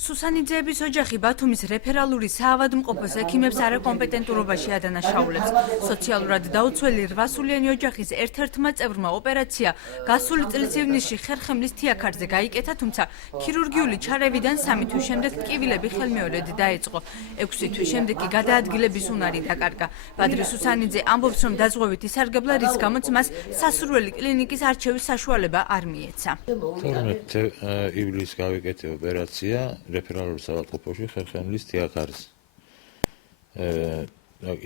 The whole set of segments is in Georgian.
სუსანიძეების ოჯახი ბათუმის რეფერალური საავადმყოფოს ექიმებს არაკომპეტენტურობაში ადანაშაულებს. სოციალურად დაუცველი 800-იანი ოჯახის ერთ-ერთმა წევრმა ოპერაცია გასული წლის ივნისში ხერხემლის თიაქარზე გაიკეთა, თუმცა ქირურგიული ჩარევიდან 3 თვის შემდეგ ტკივილები ხელმეორედ დაეწყო. 6 თვის შემდეგ კი გადაადგილების უნარი დაკარგა. ბადრი სუსანიძე ამბობს, რომ დაზღვევით ისარგებლა, რის გამოც მას სასურველი კლინიკის არჩევის საშუალება არ მიეცა. 12 ივლისს გავიკეთე ოპერაცია რეფერალურ საავადმყოფოში ხერხემლის თიაქარზე.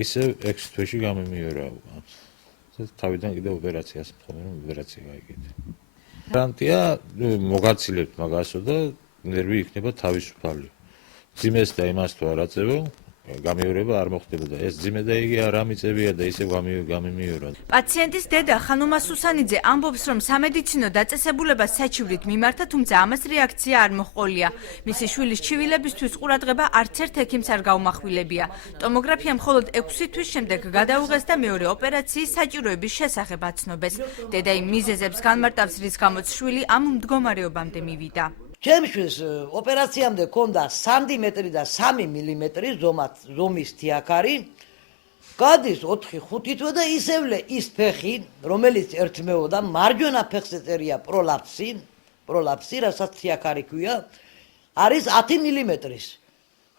ისევ 6 თვეში გამიმიორა. თავიდან კიდე ოპერაციას მხოლოდ ოპერაცია გაიგეთ. გარანტია მოგაცილებთ მაგასო და ნერვი იქნება თავისუფალი. ძიმეს და იმას თუ არ აწევო, გამიორება არ მოხდება და ეს ძიმე და იგი არ ამიწევია და ისევ გამიმიორა. პაციენტის დედა ხანუმა სუსანიძე ამბობს, რომ სამედიცინო დაწესებულება საჩივრით მიმართა, თუმცა ამას რეაქცია არ მოჰყოლია. მისი შვილის ჩივილებისთვის ყურადღება არც ერთ ექიმს არ გაუმახვილებია. ტომოგრაფია მხოლოდ 6 თვის შემდეგ გადაუღეს და მეორე ოპერაციის საჭიროების შესახებ აცნობეს. დედა იმ მიზეზებს განმარტავს, რის გამოც შვილი ამ მდგომარეობამდე მივიდა. ჩემთვის ოპერაციამდე ქონდა სანტიმეტრი და 3 მილიმეტრი ზომის თიაქარი. გადის 4-5 თვე და ისევლე ის ფეხი, რომელიც ერთმეოდა, მარჯვენა ფეხზე წერია პროლაფსი, რასაც თიაქარი ქვია, არის 10 მილიმეტრის.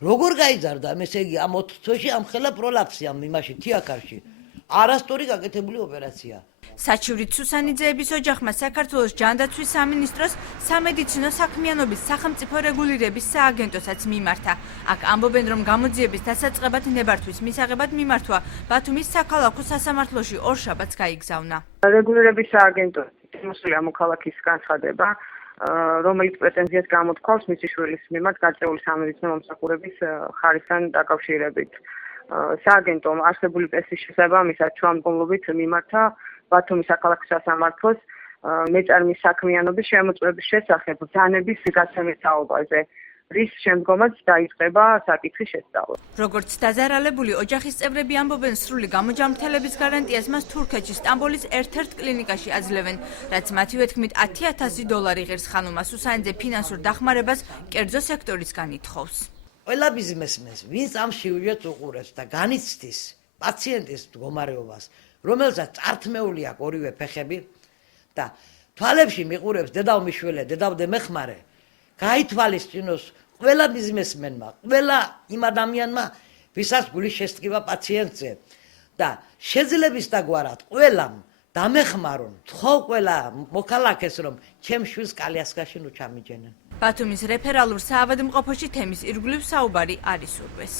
როგორ გაიზარდა, ესე იგი ამ 4 თვეში ამხელა პროლაფსი ამ იმაში თიაქარში. არასწორი გაკეთებული ოპერაცია. საჩივრით სუსანიძეების ოჯახმა საქართველოს ჯანდაცვის სამინისტროს სამედიცინო საქმიანობის სახელმწიფო რეგულირების სააგენტოსაც მიმართა. აქ ამბობენ, რომ გამოძიების დასაწყებად ნებართვის მისაღებად მიმართვა ბათუმის საქალაქო სასამართლოში ორშაბათს გაიგზავნა. რეგულირების სააგენტოში მოსულია მოქალაქის განცხადება, რომელიც პრეტენზიას გამოთქვავს მისი შვილის მიმართ გაწეული სამედიცინო მომსახურების ხარისთან დაკავშირებით. სააგენტომ არსებული პრესის შესაბამისად შუამდგომლობით მიმართა ბათუმის საქალაქო სასამართლოს მეწარმის საქმიანობის შემოწმების შესახებ ბრძანების გაცემის თაობაზე, რის შემდგომაც დაიწყება საკითხის შესწავლა. როგორც დაზარალებული ოჯახის წევრები ამბობენ, სრული გამოჯანმრთელების გარანტიას მას თურქეთში სტამბოლის ერთ-ერთ კლინიკაში აძლევენ, რაც მათივე თქმით $10,000 ღირს. ხანუმა სუსანიძე ფინანსურ დახმარებას კერძო სექტორისგან ითხოვს. ყველა ბიზნესმენს, ვინც ამ შიუჟეტს უყურებს და განიცდის პაციენტის მდგომარეობას, რომელსაც წართმეული აქვს ორივე ფეხები და თვალებში მიყურებს დედავ მიშველე, დედავდე მეხმარე, გაითვალისწინოს ყველა ბიზნესმენმა, ყველა იმ ადამიანმა, ვისაც გულის შესტკივა პაციენტზე და შეძლების დაგვარად ყველამ დამეხმარონ, თხოვ ყველა მოქალაქეს, რომ ჩემ შვილს კალიასკაში ნუ ჩამიჯენენ. ბათუმის რეფერალურ საავადმყოფოში თემის ირგვლივ საუბარი არ ისურვეს.